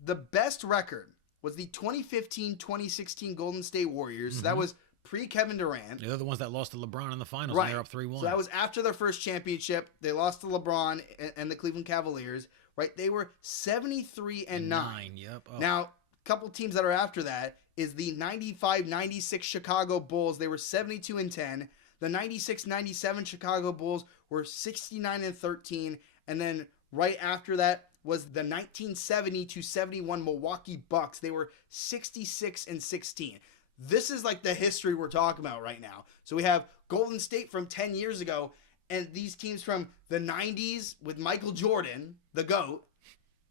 the best record was the 2015-2016 Golden State Warriors. Mm-hmm. So that was pre-Kevin Durant. They're the ones that lost to LeBron in the finals, right? And they're up 3-1. So that was after their first championship. They lost to LeBron and the Cleveland Cavaliers, right? They were 73-9. Yep. Oh. Now, a couple teams that are after that is the 95-96 Chicago Bulls. They were 72-10. The 96-97 Chicago Bulls were 69-13. And then right after that was the 1970-71 Milwaukee Bucks. They were 66-16. This is like the history we're talking about right now. So we have Golden State from 10 years ago, and these teams from the 90s with Michael Jordan, the GOAT,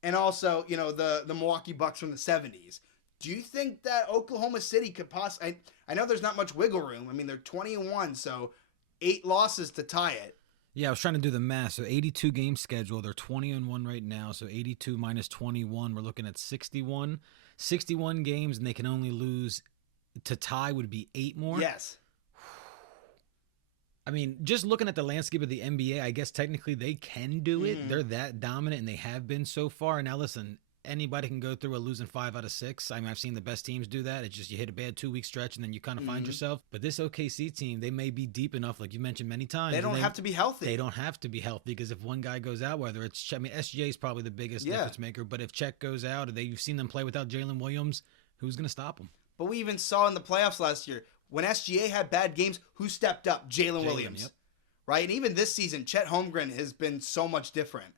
and also, you know, the Milwaukee Bucks from the 70s. Do you think that Oklahoma City could possibly... I know there's not much wiggle room. I mean, they're 20-1, so 8 losses to tie it. Yeah, I was trying to do the math. So 82 game schedule. They're 20-1 right now. So 82 minus 21, we're looking at 61. 61 games, and they can only lose... To tie would be 8 more? Yes. I mean, just looking at the landscape of the NBA, I guess technically they can do it. Mm-hmm. They're that dominant, and they have been so far. Now, listen, anybody can go through a losing 5 out of 6. I mean, I've seen the best teams do that. It's just you hit a bad 2-week stretch, and then you kind of find yourself. But this OKC team, they may be deep enough, like you mentioned many times. They don't have to be healthy. They don't have to be healthy, because if one guy goes out, whether it's... I mean, SGA is probably the biggest difference maker, but if Chet goes out, you've seen them play without Jalen Williams, who's going to stop them? But we even saw in the playoffs last year, when SGA had bad games, who stepped up? Jalen Williams. Yep. Right? And even this season, Chet Holmgren has been so much different.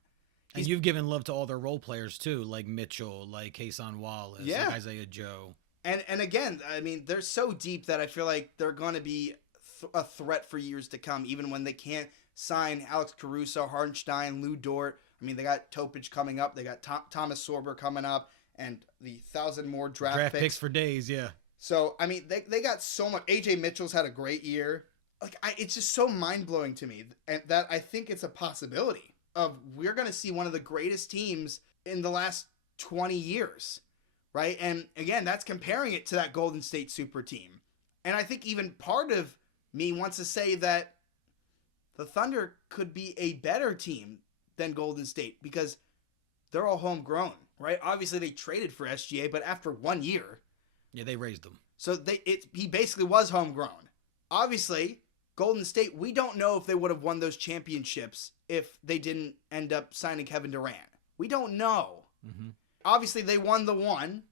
And you've given love to all their role players, too, like Mitchell, like Kason Wallace, like Isaiah Joe. And again, I mean, they're so deep that I feel like they're going to be a threat for years to come, even when they can't sign Alex Caruso, Hardenstein, Lou Dort. I mean, they got Topic coming up. They got Thomas Sorber coming up. And the 1,000 more draft picks for days, yeah. So, I mean, they got so much. AJ Mitchell's had a great year. Like, it's just so mind-blowing to me and that I think it's a possibility of we're going to see one of the greatest teams in the last 20 years, right? And, again, that's comparing it to that Golden State super team. And I think even part of me wants to say that the Thunder could be a better team than Golden State because they're all homegrown. Right, obviously they traded for SGA, but after 1 year, they raised him. So he basically was homegrown. Obviously, Golden State, we don't know if they would have won those championships if they didn't end up signing Kevin Durant. We don't know. Mm-hmm. Obviously, they won the one.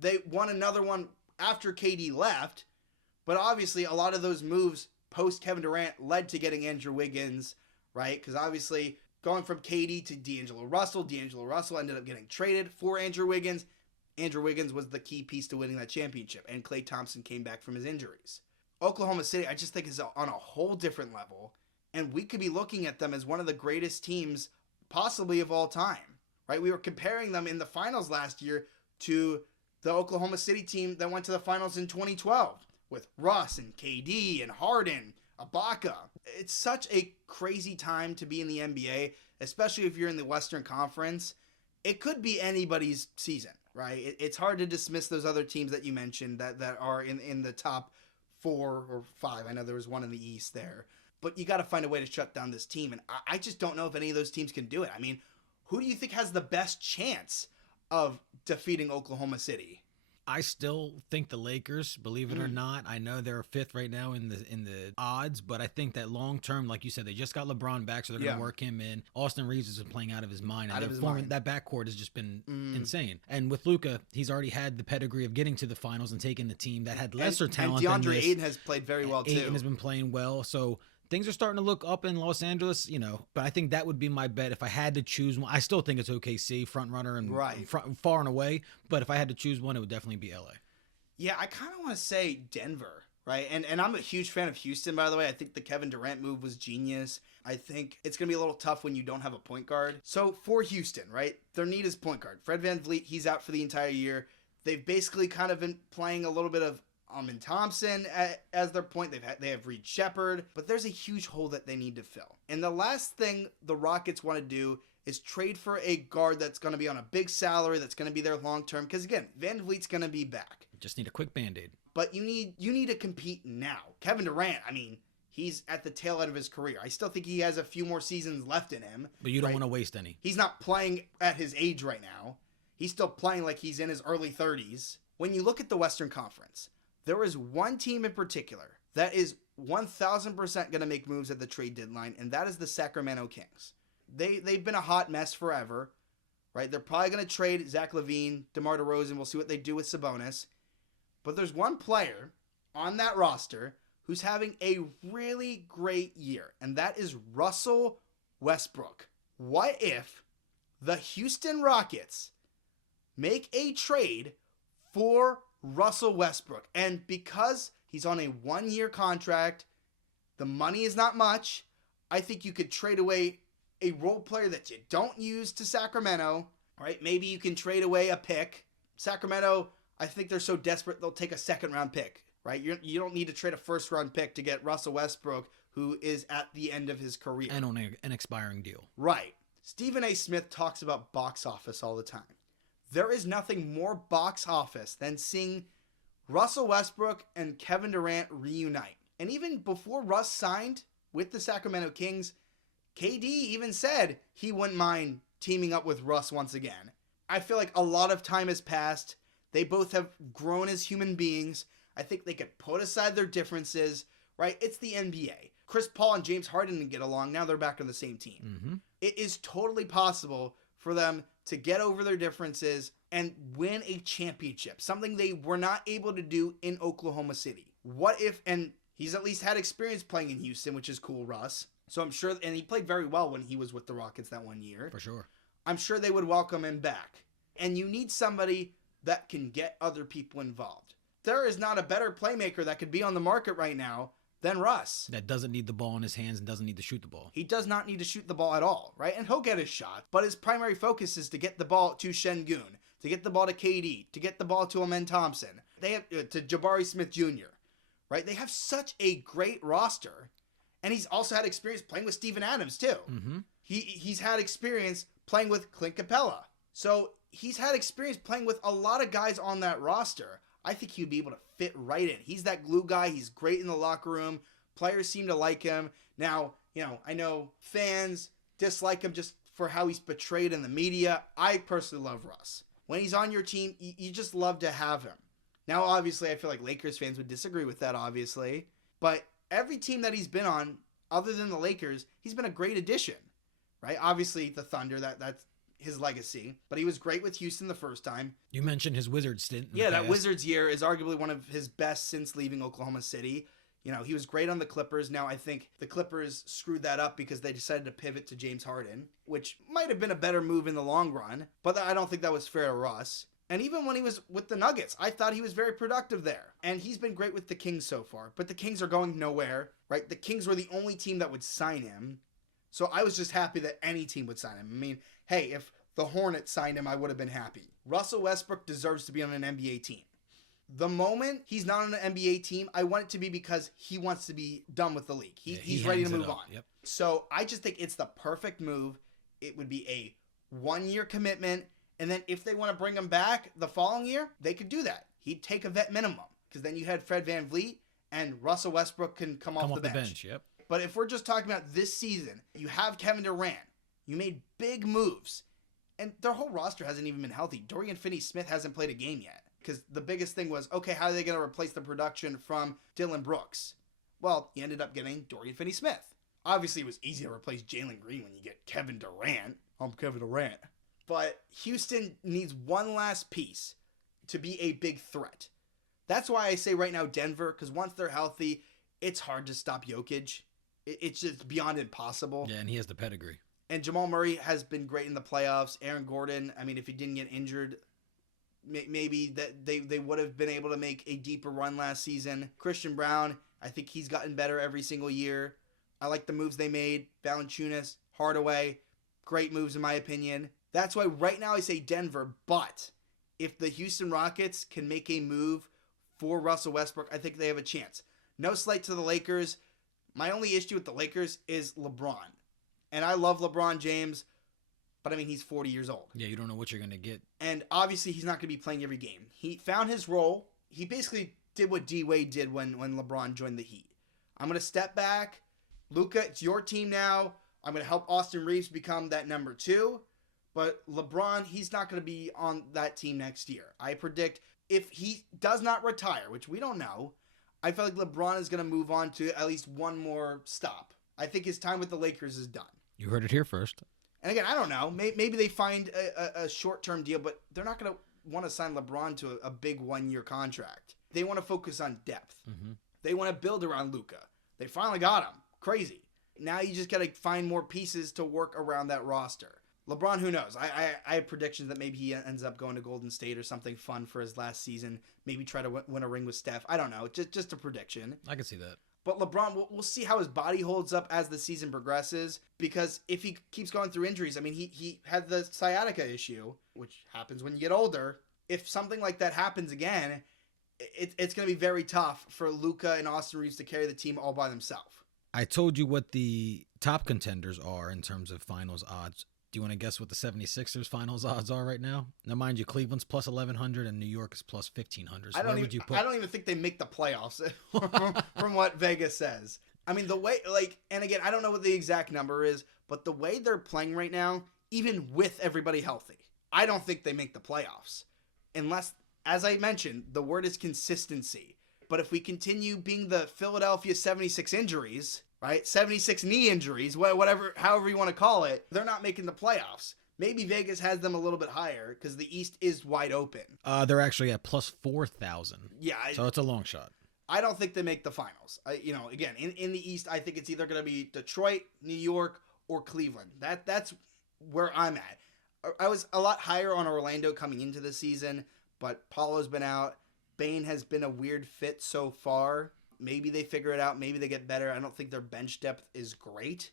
They won another one after KD left, but obviously a lot of those moves post Kevin Durant led to getting Andrew Wiggins, right? Because obviously, going from KD to D'Angelo Russell ended up getting traded for Andrew Wiggins. Andrew Wiggins was the key piece to winning that championship, and Klay Thompson came back from his injuries. Oklahoma City, I just think, is on a whole different level, and we could be looking at them as one of the greatest teams possibly of all time, right? We were comparing them in the finals last year to the Oklahoma City team that went to the finals in 2012 with Russ and KD and Harden, Ibaka. It's such a crazy time to be in the NBA, especially if you're in the Western Conference. It could be anybody's season, right? It's hard to dismiss those other teams that you mentioned that are in the top 4 or 5. I know there was one in the East there. but you got to find a way to shut down this team. And I just don't know if any of those teams can do it. I mean, who do you think has the best chance of defeating Oklahoma City? I still think the Lakers, believe it or not. I know they're fifth right now in the odds, but I think that long term, like you said, they just got LeBron back, so they're going to work him in. Austin Reeves has been playing out of his mind. And that backcourt has just been insane. And with Luka, he's already had the pedigree of getting to the finals and taking the team that had lesser talent. And DeAndre Ayton has played very well too. Ayton has been playing well, so things are starting to look up in Los Angeles, but I think that would be my bet if I had to choose one. I still think it's OKC, front runner and far and away, but if I had to choose one, it would definitely be LA. Yeah, I kind of want to say Denver, right? And I'm a huge fan of Houston, by the way. I think the Kevin Durant move was genius. I think it's going to be a little tough when you don't have a point guard. So for Houston, right, their need is point guard. Fred VanVleet, he's out for the entire year. They've basically kind of been playing a little bit of Amin Thompson as their point. They have Reed Shepherd, but there's a huge hole that they need to fill. And the last thing the Rockets want to do is trade for a guard that's going to be on a big salary, that's going to be there long term. Because again, VanVleet's going to be back. Just need a quick Band-Aid. But you need to compete now. Kevin Durant, I mean, he's at the tail end of his career. I still think he has a few more seasons left in him. But you don't want to waste any. He's not playing at his age right now. He's still playing like he's in his early 30s. When you look at the Western Conference, there is one team in particular that is 1,000% going to make moves at the trade deadline, and that is the Sacramento Kings. They've been a hot mess forever, right? They're probably going to trade Zach LaVine, DeMar DeRozan. We'll see what they do with Sabonis. But there's one player on that roster who's having a really great year, and that is Russell Westbrook. What if the Houston Rockets make a trade for Russell Westbrook? And because he's on a 1-year contract, the money is not much. I think you could trade away a role player that you don't use to Sacramento, right? Maybe you can trade away a pick. Sacramento, I think they're so desperate they'll take a second-round pick, right? You don't need to trade a first-round pick to get Russell Westbrook, who is at the end of his career. And on an expiring deal. Right. Stephen A. Smith talks about box office all the time. There is nothing more box office than seeing Russell Westbrook and Kevin Durant reunite. And even before Russ signed with the Sacramento Kings, KD even said he wouldn't mind teaming up with Russ once again. I feel like a lot of time has passed. They both have grown as human beings. I think they could put aside their differences, right? It's the NBA. Chris Paul and James Harden didn't get along. Now they're back on the same team. Mm-hmm. It is totally possible for them to get over their differences and win a championship, something they were not able to do in Oklahoma City. What if, and he's at least had experience playing in Houston, which is cool, Russ. So I'm sure, and he played very well when he was with the Rockets that 1 year. For sure. I'm sure they would welcome him back. And you need somebody that can get other people involved. There is not a better playmaker that could be on the market right now than Russ. That doesn't need the ball in his hands and doesn't need to shoot the ball. He does not need to shoot the ball at all, right? And he'll get his shot, but his primary focus is to get the ball to Şengün, to get the ball to KD, to get the ball to Amin Thompson. They have to Jabari Smith Jr., right? They have such a great roster, and he's also had experience playing with Steven Adams too. Mm-hmm. He's had experience playing with Clint Capella. So he's had experience playing with a lot of guys on that roster. I think he'd be able to fit right in. He's that glue guy. He's great in the locker room. Players seem to like him. Now, I know fans dislike him just for how he's portrayed in the media. I personally love Russ. When he's on your team, you just love to have him. Now, obviously, I feel like Lakers fans would disagree with that, obviously. But every team that he's been on, other than the Lakers, he's been a great addition, right? Obviously, the Thunder, that's his legacy, but he was great with Houston the first time. You mentioned his Wizards stint. Yeah, that Wizards year is arguably one of his best since leaving Oklahoma City. He was great on the Clippers. Now, I think the Clippers screwed that up because they decided to pivot to James Harden, which might have been a better move in the long run, but I don't think that was fair to Russ. And even when he was with the Nuggets, I thought he was very productive there. And he's been great with the Kings so far, but the Kings are going nowhere, right? The Kings were the only team that would sign him. So I was just happy that any team would sign him. I mean, hey, if the Hornets signed him, I would have been happy. Russell Westbrook deserves to be on an NBA team. The moment he's not on an NBA team, I want it to be because he wants to be done with the league. He's ready to move on. Yep. So I just think it's the perfect move. It would be a 1-year commitment. And then if they want to bring him back the following year, they could do that. He'd take a vet minimum because then you had Fred VanVleet and Russell Westbrook can come off the bench. Yep. But if we're just talking about this season, you have Kevin Durant. You made big moves. And their whole roster hasn't even been healthy. Dorian Finney-Smith hasn't played a game yet. Because the biggest thing was, okay, how are they going to replace the production from Dillon Brooks? Well, you ended up getting Dorian Finney-Smith. Obviously, it was easy to replace Jalen Green when you get Kevin Durant. I'm Kevin Durant. But Houston needs one last piece to be a big threat. That's why I say right now Denver, because once they're healthy, it's hard to stop Jokic. It's just beyond impossible. Yeah, and he has the pedigree. And Jamal Murray has been great in the playoffs. Aaron Gordon, I mean, if he didn't get injured, maybe that they would have been able to make a deeper run last season. Christian Brown, I think he's gotten better every single year. I like the moves they made. Valanciunas, Hardaway, great moves in my opinion. That's why right now I say Denver, but if the Houston Rockets can make a move for Russell Westbrook, I think they have a chance. No slight to the Lakers. My only issue with the Lakers is LeBron. And I love LeBron James, but I mean, he's 40 years old. Yeah, you don't know what you're going to get. And obviously, he's not going to be playing every game. He found his role. He basically did what D-Wade did when LeBron joined the Heat. I'm going to step back. Luka, it's your team now. I'm going to help Austin Reeves become that number 2. But LeBron, he's not going to be on that team next year. I predict if he does not retire, which we don't know, I feel like LeBron is going to move on to at least one more stop. I think his time with the Lakers is done. You heard it here first. And again, I don't know. Maybe they find a short-term deal, but they're not going to want to sign LeBron to a big one-year contract. They want to focus on depth. Mm-hmm. They want to build around Luka. They finally got him. Crazy. Now you just got to find more pieces to work around that roster. LeBron, who knows? I have predictions that maybe he ends up going to Golden State or something fun for his last season. Maybe try to win a ring with Steph. I don't know. Just a prediction. I can see that. But LeBron, we'll see how his body holds up as the season progresses. Because if he keeps going through injuries, I mean, he had the sciatica issue, which happens when you get older. If something like that happens again, it's going to be very tough for Luka and Austin Reeves to carry the team all by themselves. I told you what the top contenders are in terms of finals odds. Do you want to guess what the 76ers finals odds are right now? Now, mind you, Cleveland's plus 1,100 and New York is plus 1,500. So I don't even think they make the playoffs from what Vegas says. I mean, the way, and again, I don't know what the exact number is, but the way they're playing right now, even with everybody healthy, I don't think they make the playoffs. Unless, as I mentioned, the word is consistency. But if we continue being the Philadelphia 76 injuries, right? 76 knee injuries, whatever, however you want to call it, they're not making the playoffs. Maybe Vegas has them a little bit higher because the East is wide open. They're actually at plus 4,000. Yeah. So it's a long shot. I don't think they make the finals. Again, in the East, I think it's either going to be Detroit, New York, or Cleveland. That's where I'm at. I was a lot higher on Orlando coming into the season, but Paulo's been out. Bane has been a weird fit so far. Maybe they figure it out. Maybe they get better. I don't think their bench depth is great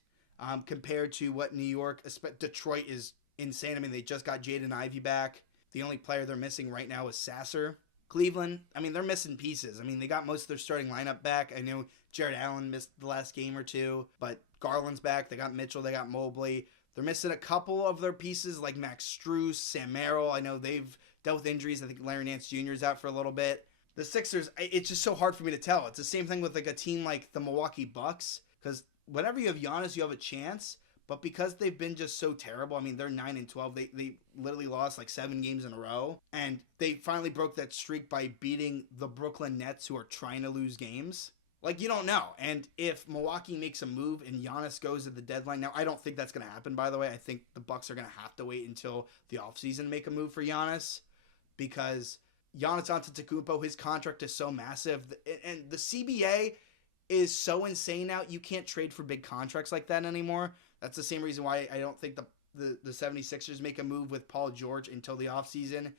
compared to what New York, Detroit is insane. I mean, they just got Jaden Ivey back. The only player they're missing right now is Sasser. Cleveland, I mean, they're missing pieces. I mean, they got most of their starting lineup back. I know Jared Allen missed the last game or two, but Garland's back. They got Mitchell. They got Mobley. They're missing a couple of their pieces like Max Strus, Sam Merrill. I know they've dealt with injuries. I think Larry Nance Jr. is out for a little bit. The Sixers, it's just so hard for me to tell. It's the same thing with like a team like the Milwaukee Bucks, because whenever you have Giannis, you have a chance. But because they've been just so terrible, I mean, they're 9-12. They literally lost like 7 games in a row. And they finally broke that streak by beating the Brooklyn Nets, who are trying to lose games. Like, you don't know. And if Milwaukee makes a move and Giannis goes at the deadline, now I don't think that's going to happen, by the way. I think the Bucks are going to have to wait until the offseason to make a move for Giannis, because Giannis Antetokounmpo, his contract is so massive, and the CBA is so insane now, you can't trade for big contracts like that anymore. That's the same reason why I don't think the 76ers make a move with Paul George until the offseason,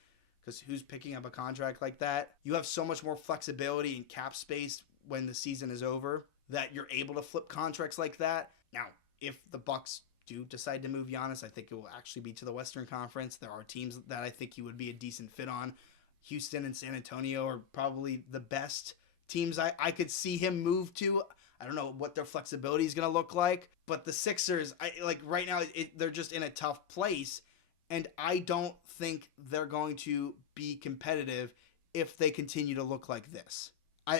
because who's picking up a contract like that? You have so much more flexibility and cap space when the season is over that you're able to flip contracts like that. Now, if the Bucks do decide to move Giannis, I think it will actually be to the Western Conference. There are teams that I think he would be a decent fit on. Houston and San Antonio are probably the best teams I could see him move to. I don't know what their flexibility is going to look like, but the Sixers, right now, they're just in a tough place, and I don't think they're going to be competitive if they continue to look like this.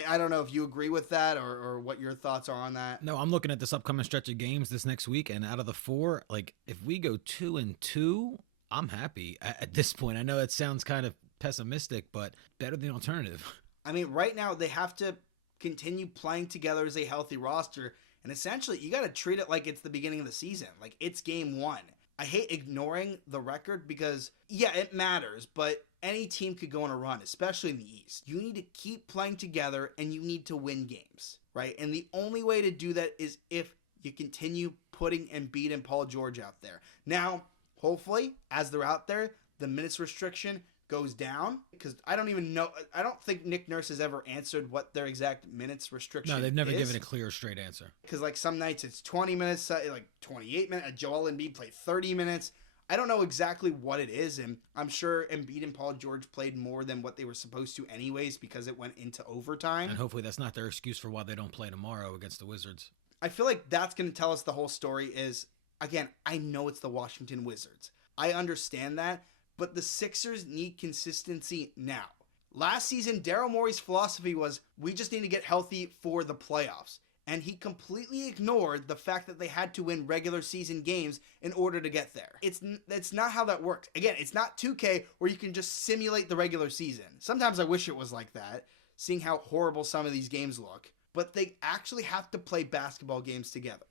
I don't know if you agree with that or what your thoughts are on that. No, I'm looking at this upcoming stretch of games this next week, and out of the 4, like if we go 2-2, I'm happy at this point. I know it sounds kind of pessimistic, but better than the alternative. I mean, right now they have to continue playing together as a healthy roster, and essentially you got to treat it like it's the beginning of the season, like it's game 1. I hate ignoring the record because, yeah, it matters, but any team could go on a run, especially in the East. You need to keep playing together and you need to win games, right? And the only way to do that is if you continue putting Embiid and Paul George out there. Now, hopefully, as they're out there, the minutes restriction goes down, because I don't even know. I don't think Nick Nurse has ever answered what their exact minutes restriction is. No, they've never given a clear, straight answer. Because like some nights it's 20 minutes, like 28 minutes. Joel Embiid played 30 minutes. I don't know exactly what it is, and I'm sure Embiid and Paul George played more than what they were supposed to anyways because it went into overtime. And hopefully that's not their excuse for why they don't play tomorrow against the Wizards. I feel like that's going to tell us the whole story is, again, I know it's the Washington Wizards. I understand that, but the Sixers need consistency now. Last season, Daryl Morey's philosophy was, we just need to get healthy for the playoffs. And he completely ignored the fact that they had to win regular season games in order to get there. It's not how that works. Again, it's not 2K where you can just simulate the regular season. Sometimes I wish it was like that, seeing how horrible some of these games look. But they actually have to play basketball games together,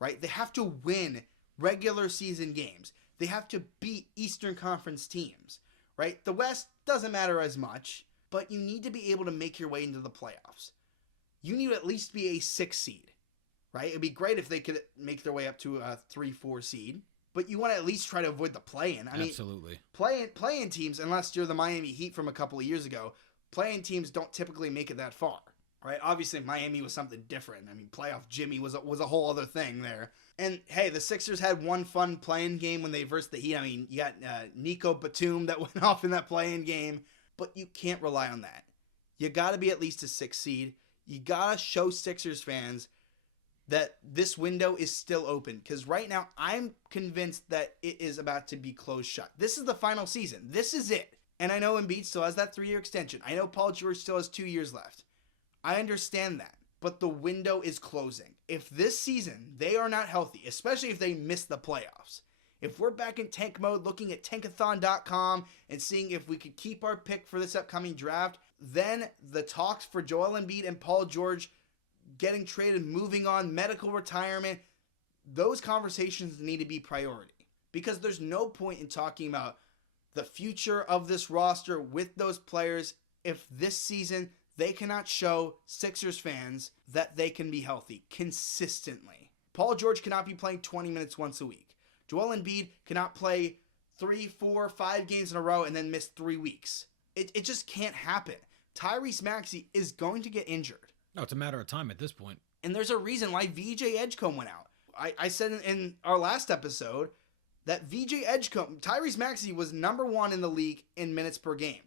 right? They have to win regular season games. They have to beat Eastern Conference teams, right? The West doesn't matter as much, but you need to be able to make your way into the playoffs. You need to at least be a 6 seed, right? It'd be great if they could make their way up to a 3-4 seed, but you want to at least try to avoid the play-in. Absolutely. Play-in teams, unless you're the Miami Heat from a couple of years ago, play-in teams don't typically make it that far, right? Obviously, Miami was something different. I mean, playoff Jimmy was a whole other thing there. And, hey, the Sixers had one fun play-in game when they versed the Heat. I mean, you got Nico Batum that went off in that play-in game, but you can't rely on that. You got to be at least a 6 seed. You got to show Sixers fans that this window is still open, because right now I'm convinced that it is about to be closed shut. This is the final season. This is it. And I know Embiid still has that 3-year extension. I know Paul George still has 2 years left. I understand that. But the window is closing. If this season they are not healthy, especially if they miss the playoffs, if we're back in tank mode looking at tankathon.com and seeing if we could keep our pick for this upcoming draft, then the talks for Joel Embiid and Paul George getting traded, moving on, medical retirement, those conversations need to be priority. Because there's no point in talking about the future of this roster with those players if this season they cannot show Sixers fans that they can be healthy consistently. Paul George cannot be playing 20 minutes once a week. Joel Embiid cannot play 3, 4, 5 games in a row and then miss 3 weeks. It just can't happen. Tyrese Maxey is going to get injured. No, it's a matter of time at this point. And there's a reason why VJ Edgecombe went out. I said in our last episode that VJ Edgecombe, Tyrese Maxey was number 1 in the league in minutes per game.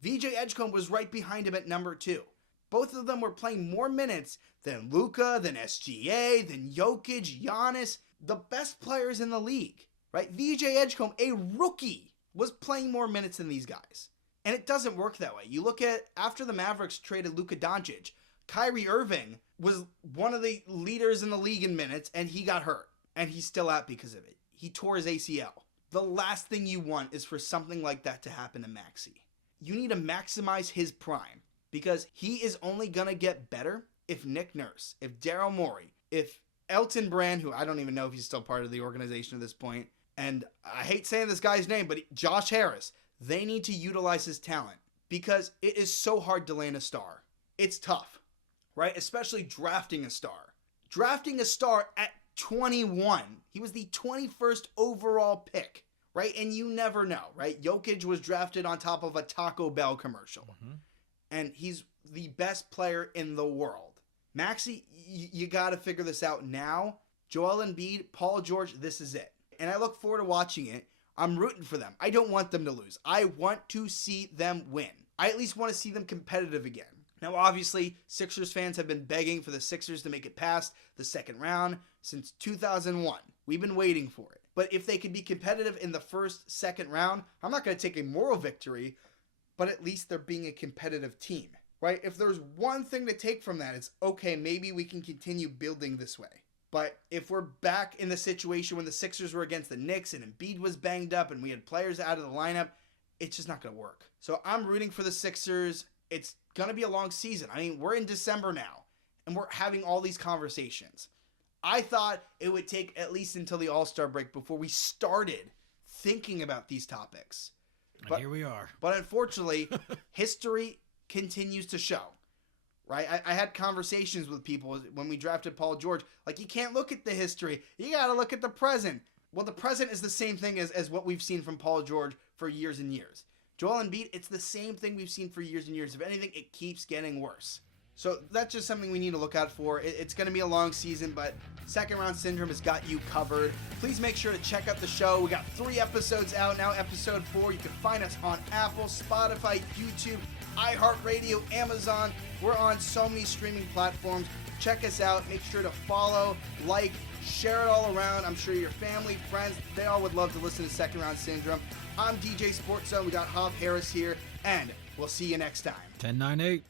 VJ Edgecombe was right behind him at number 2. Both of them were playing more minutes than Luka, than SGA, than Jokic, Giannis, the best players in the league, right? VJ Edgecombe, a rookie, was playing more minutes than these guys. And it doesn't work that way. You look at, after the Mavericks traded Luka Doncic, Kyrie Irving was one of the leaders in the league in minutes, and he got hurt. And he's still out because of it. He tore his ACL. The last thing you want is for something like that to happen to Maxey. You need to maximize his prime, because he is only going to get better if Nick Nurse, if Daryl Morey, if Elton Brand, who I don't even know if he's still part of the organization at this point, and I hate saying this guy's name, but Josh Harris, they need to utilize his talent, because it is so hard to land a star. It's tough, right? Especially drafting a star. Drafting a star at 21. He was the 21st overall pick. Right? And you never know, right? Jokic was drafted on top of a Taco Bell commercial. Mm-hmm. And he's the best player in the world. Maxey, you got to figure this out now. Joel Embiid, Paul George, this is it. And I look forward to watching it. I'm rooting for them. I don't want them to lose. I want to see them win. I at least want to see them competitive again. Now, obviously, Sixers fans have been begging for the Sixers to make it past the second round since 2001. We've been waiting for it. But if they could be competitive in the first, second round, I'm not going to take a moral victory, but at least they're being a competitive team. right? If there's one thing to take from that, it's okay, maybe we can continue building this way. But if we're back in the situation when the Sixers were against the Knicks and Embiid was banged up and we had players out of the lineup, it's just not going to work. So I'm rooting for the Sixers. It's going to be a long season. I mean, we're in December now, and we're having all these conversations. I thought it would take at least until the All-Star break before we started thinking about these topics. But here we are. But unfortunately, history continues to show, right? I had conversations with people when we drafted Paul George. Like, you can't look at the history. You got to look at the present. Well, the present is the same thing as what we've seen from Paul George for years and years. Joel Embiid, it's the same thing we've seen for years and years. If anything, it keeps getting worse. So that's just something we need to look out for. It's going to be a long season, but Second Round Syndrome has got you covered. Please make sure to check out the show. We got 3 episodes out now, episode 4. You can find us on Apple, Spotify, YouTube, iHeartRadio, Amazon. We're on so many streaming platforms. Check us out. Make sure to follow, like, share it all around. I'm sure your family, friends, they all would love to listen to Second Round Syndrome. I'm DJ Sports Zone. We got Hoff Harris here, and we'll see you next time. 10-9-8.